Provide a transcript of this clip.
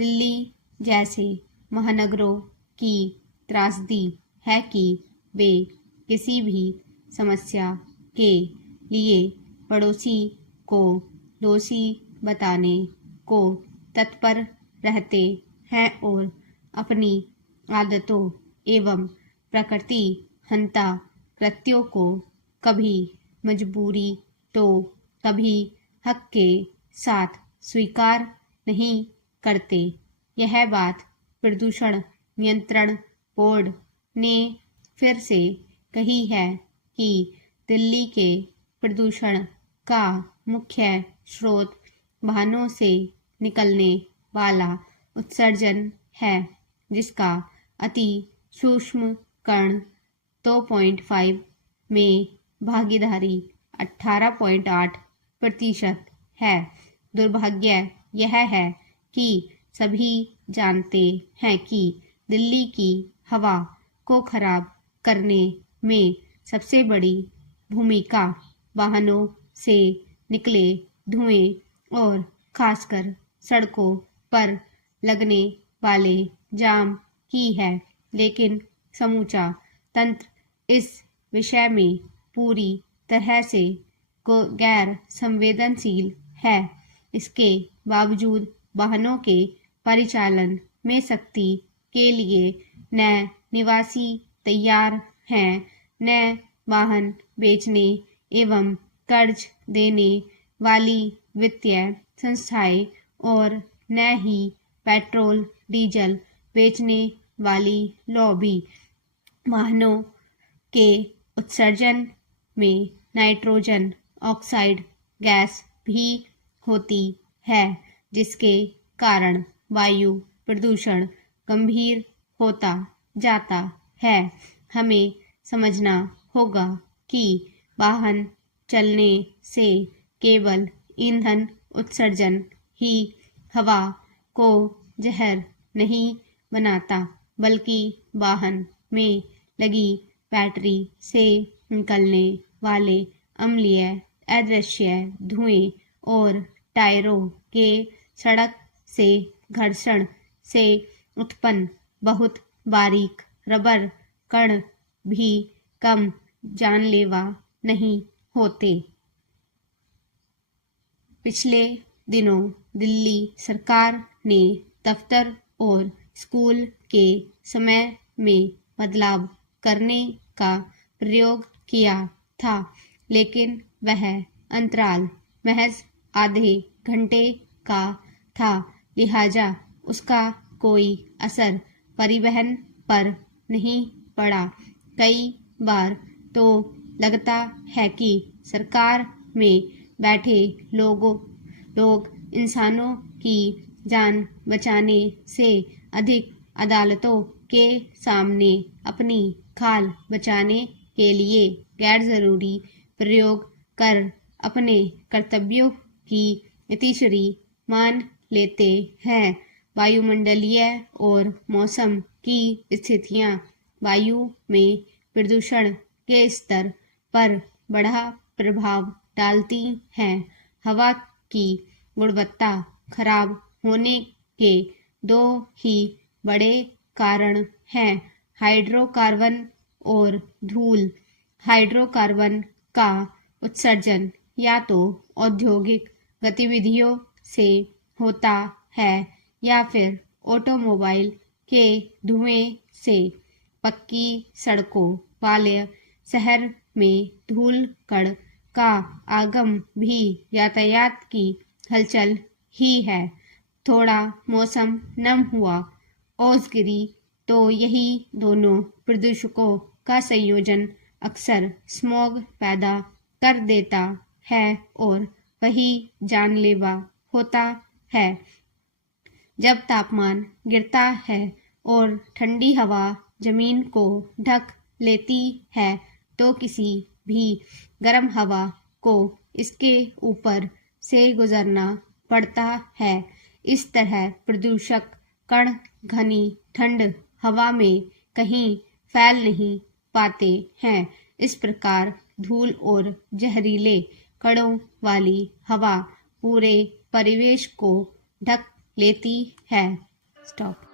दिल्ली जैसे महानगरों की त्रासदी है कि वे किसी भी समस्या के लिए पड़ोसी को दोषी बताने को तत्पर रहते हैं और अपनी आदतों एवं प्रकृति हंता कृत्यों को कभी मजबूरी तो कभी हक के साथ स्वीकार नहीं करते। यह बात प्रदूषण नियंत्रण बोर्ड ने फिर से कही है कि दिल्ली के प्रदूषण का मुख्य स्रोत वाहनों से निकलने वाला उत्सर्जन है, जिसका अति सूक्ष्म कण 2.5 में भागीदारी 18.8% है। दुर्भाग्य यह है कि सभी जानते हैं कि दिल्ली की हवा को खराब करने में सबसे बड़ी भूमिका वाहनों से निकले धुएं और खासकर सड़कों पर लगने वाले जाम की है, लेकिन समूचा तंत्र इस विषय में पूरी तरह से गैर संवेदनशील है। इसके बावजूद वाहनों के परिचालन में सख्ती के लिए न निवासी तैयार हैं, न वाहन बेचने एवं कर्ज देने वाली वित्तीय संस्थाएं और न ही पेट्रोल डीजल बेचने वाली लॉबी। वाहनों के उत्सर्जन में नाइट्रोजन ऑक्साइड गैस भी होती है, जिसके कारण वायु प्रदूषण गंभीर होता जाता है। हमें समझना होगा कि वाहन चलने से केवल ईंधन उत्सर्जन ही हवा को जहर नहीं बनाता, बल्कि वाहन में लगी बैटरी से निकलने वाले अम्लीय अदृश्य धुएं और टायरों के सड़क से घर्षण से उत्पन्न बहुत बारीक रबर कण भी कम जानलेवा नहीं होते। पिछले दिनों दिल्ली सरकार ने दफ्तर और स्कूल के समय में बदलाव करने का प्रयोग किया था, लेकिन वह अंतराल महज आधे घंटे का था, लिहाजा उसका कोई असर परिवहन पर नहीं पड़ा। कई बार तो लगता है कि सरकार में बैठे लोग इंसानों की जान बचाने से अधिक अदालतों के सामने अपनी खाल बचाने के लिए गैर जरूरी प्रयोग कर अपने कर्तव्यों की इतिश्री मान लेते हैं। वायुमंडलीय और मौसम की स्थितियां वायु में प्रदूषण के स्तर पर बड़ा प्रभाव डालती हैं। हवा की गुणवत्ता खराब होने के दो ही बड़े कारण हैं, हाइड्रोकार्बन और धूल। हाइड्रोकार्बन का उत्सर्जन या तो औद्योगिक गतिविधियों से होता है या फिर ऑटोमोबाइल के धुएं से। पक्की सड़कों वाले शहर में धूल कण का आगम भी यातायात की हलचल ही है। थोड़ा मौसम नम हुआ, ओस गिरी तो यही दोनों प्रदूषकों का संयोजन अक्सर स्मॉग पैदा कर देता है और वही जानलेवा होता है। जब तापमान गिरता है और ठंडी हवा जमीन को ढक लेती है, तो किसी भी गर्म हवा को इसके ऊपर से गुजरना पड़ता है। इस तरह प्रदूषक कण घनी ठंड हवा में कहीं फैल नहीं पाते हैं। इस प्रकार धूल और जहरीले कणों वाली हवा पूरे परिवेश को ढक लेती है स्टॉप।